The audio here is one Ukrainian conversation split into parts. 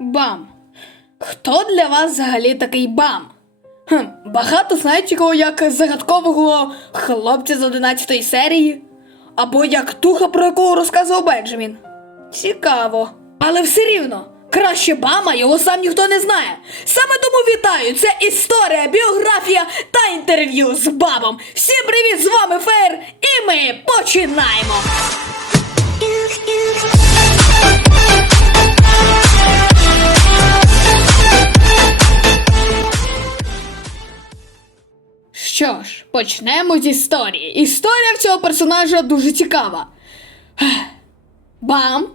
Бам. Хто для вас взагалі такий бам? Хм, багато знають його як загадкового хлопця з 11 серії, або як туха, про якого розказував Бенджамін. Цікаво. Але все рівно, краще Бама його сам ніхто не знає. Саме тому вітаю! Це історія, біографія та інтерв'ю з Бабом. Всім привіт! З вами Фейр, і ми починаємо! Почнемо з історії. Історія в цього персонажа дуже цікава. Бам!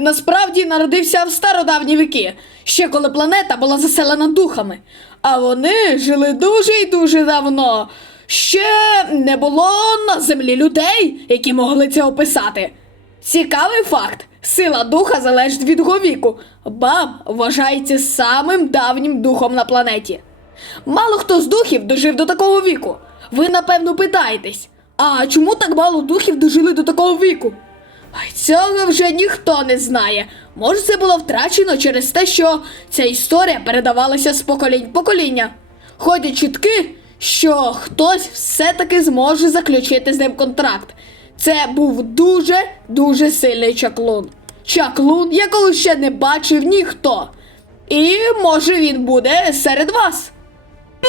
Насправді народився в стародавні віки, ще коли планета була заселена духами. А вони жили дуже і дуже давно. Ще не було на землі людей, які могли це описати. Цікавий факт: сила духа залежить від його віку. Бам вважається самим давнім духом на планеті. Мало хто з духів дожив до такого віку. Ви напевно питаєтесь, а чому так мало духів дожили до такого віку? Ай, Цього вже ніхто не знає. Може, це було втрачено через те, що ця історія передавалася з поколінь в покоління. Ходять чутки, що хтось все-таки зможе заключити з ним контракт. Це був дуже дуже сильний чаклун. Чаклун, якого ще не бачив ніхто. І може він буде серед вас.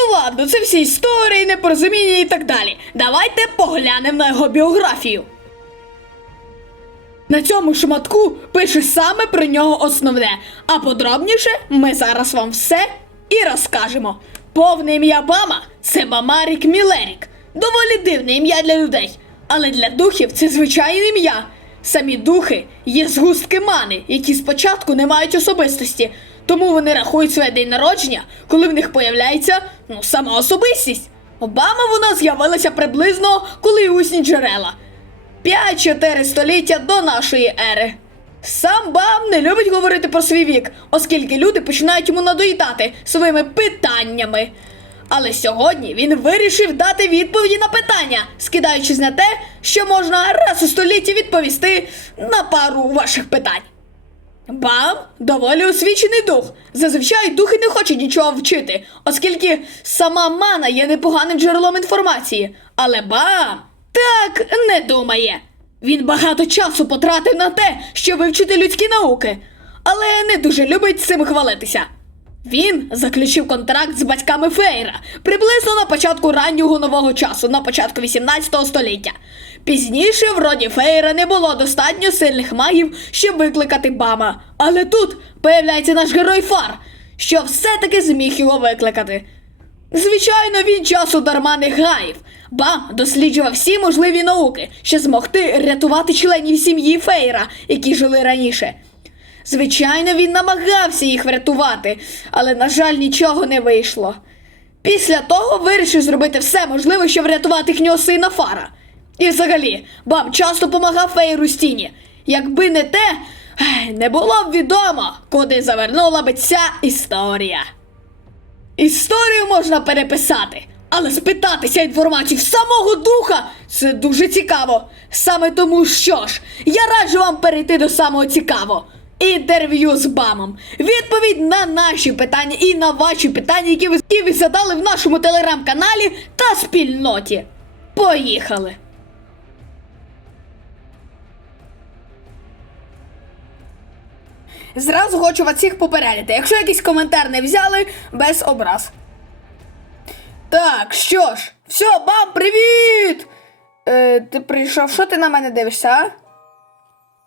Ну ладно, це всі історії, непорозуміння і так далі. Давайте поглянемо на його біографію. На цьому шматку пише саме про нього основне, а подробніше ми зараз вам все і розкажемо. Повне ім'я Бама це Бамарік Мілерік. Доволі дивне ім'я для людей, але для духів це звичайне ім'я. Самі духи є згустки мани, які спочатку не мають особистості, тому вони рахують своє день народження, коли в них появляється ну, сама особистість. Обама вона з'явилася приблизно коли усні джерела. 5-4 століття до нашої ери. Сам Бам не любить говорити про свій вік, оскільки люди починають йому надоїдати своїми питаннями. Але сьогодні він вирішив дати відповіді на питання, скидаючись на те, що можна раз у столітті відповісти на пару ваших питань. Бам доволі освічений дух. Зазвичай духи не хочуть нічого вчити, оскільки сама мана є непоганим джерелом інформації. Але бам так не думає. Він багато часу потратив на те, щоб вивчити людські науки, але не дуже любить цим хвалитися. Він заключив контракт з батьками Фейра приблизно на початку раннього нового часу, на початку 18 століття. Пізніше в роді Фейра не було достатньо сильних магів, щоб викликати Бама. Але тут появляється наш герой Фар, що все-таки зміг його викликати. Звичайно, він часу дарма не гаїв. Бам досліджував всі можливі науки, щоб змогти рятувати членів сім'ї Фейра, які жили раніше. Звичайно, він намагався їх врятувати, але, на жаль, нічого не вийшло. Після того вирішив зробити все можливе, щоб врятувати їхнього сина Фара. І взагалі, бам часто помагав Фейру Стіні. Якби не те, не було б відомо, куди завернула би ця історія. Історію можна переписати, але спитатися інформацію в самого духа це дуже цікаво. Саме тому що ж, я раджу вам перейти до самого цікавого. Інтерв'ю з Бамом. Відповідь на наші питання і на ваші питання, які ви, які ви задали в нашому телеграм-каналі та спільноті. Поїхали! Зразу хочу вас всіх попередити. Якщо якийсь коментар не взяли, без образ. Так, що ж, все, бам, привіт! Е, ти прийшов, що ти на мене дивишся, а?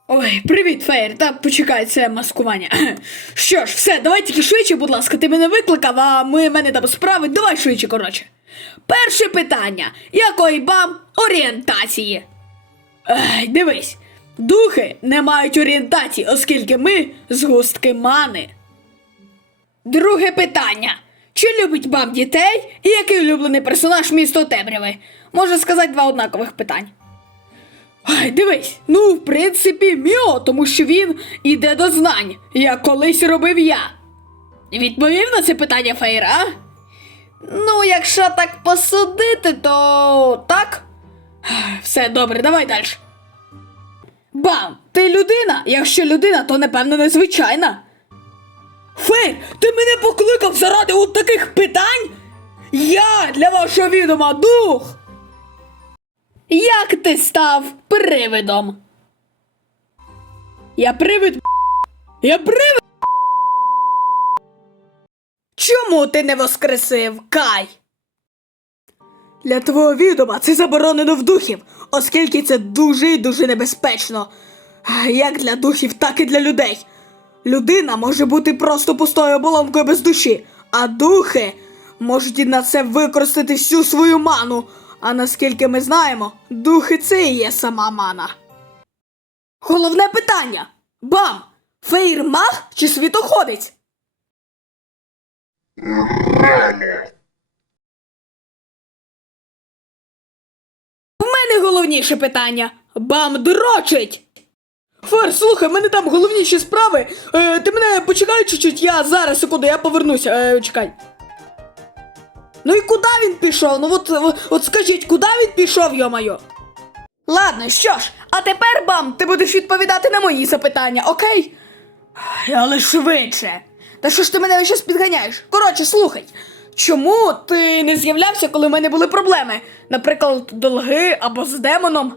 Ой, привіт, Фейр. Та почекай, це маскування. Що ж, все, давай тільки швидше, будь ласка, ти мене викликав, а ми мене там справи. Давай швидше, коротше. Перше питання: якої бам орієнтації? Ей, дивись, духи не мають орієнтації, оскільки ми згустки мани. Друге питання. Чи любить бам дітей і який улюблений персонаж місто Темряви? Можна сказати два однакових питань. Ай, дивись, ну, в принципі, Міо, тому що він іде до знань, як колись робив я. Відповів на це питання Фейра? Ну, якщо так посудити, то так. Все добре, давай далі. Бам! Ти людина? Якщо людина, то напевно незвичайна. Фейр, ти мене покликав заради от таких питань? Я для вашого відома дух. Як ти став привидом? Я привид. Я привид. Чому ти не воскресив, Кай? Для твого відома це заборонено в духів, оскільки це дуже і дуже небезпечно. Як для духів, так і для людей. Людина може бути просто пустою оболонкою без душі, а духи можуть і на це використати всю свою ману. А наскільки ми знаємо, духи це і є сама мана. Головне питання: Бам! Фейр маг чи світоходець? В мене головніше питання. Бам дрочить! Фер, слухай, в мене там головніші справи. Е, ти мене почекай чуть-чуть, я зараз, секунду, я повернуся. Е, чекай. Ну і куди він пішов? Ну от, от, скажіть, куди він пішов, йо-майо? Ладно, що ж, а тепер, бам, ти будеш відповідати на мої запитання, окей? Ай, Але швидше. Та що ж ти мене щось підганяєш? Коротше, слухай. Чому ти не з'являвся, коли в мене були проблеми? Наприклад, долги або з демоном?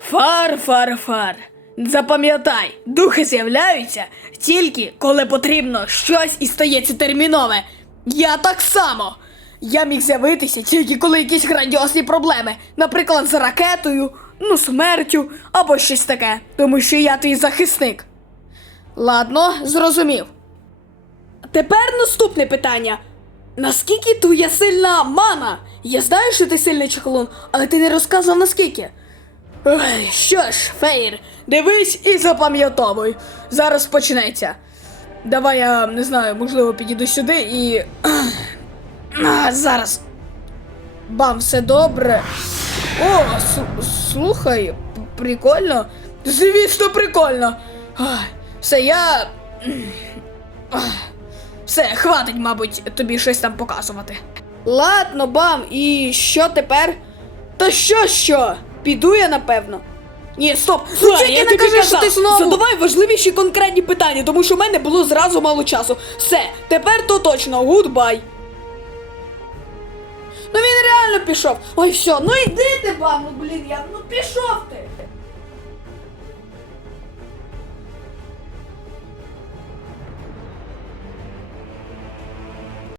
Фар, фар, фар. Запам'ятай, духи з'являються тільки коли потрібно щось і стається термінове. Я так само. Я міг з'явитися тільки коли якісь грандіозні проблеми, наприклад, з ракетою, ну, смертю або щось таке, тому що я твій захисник. Ладно, зрозумів. Тепер наступне питання. Наскільки твоя сильна мана? Я знаю, що ти сильний чехолон, але ти не розказав наскільки. Ой, що ж, Фейр, дивись і запам'ятовуй. Зараз почнеться. Давай я не знаю, можливо, підійду сюди і. А, зараз. Бам, все добре. О, слухай, прикольно. Звісно, прикольно. Все, я. Все, хватить, мабуть, тобі щось там показувати. Ладно, бам, і що тепер? Та що, що? Піду я, напевно. Ні, стоп! Ну, Слухай, тільки я не тобі кажи, казав, що ти знову- задавай важливіші конкретні питання, тому що в мене було зразу мало часу. Все, тепер то точно, гудбай. Ну він реально пішов. Ой, все, ну йди ти, бам, блін, я ну пішов ти.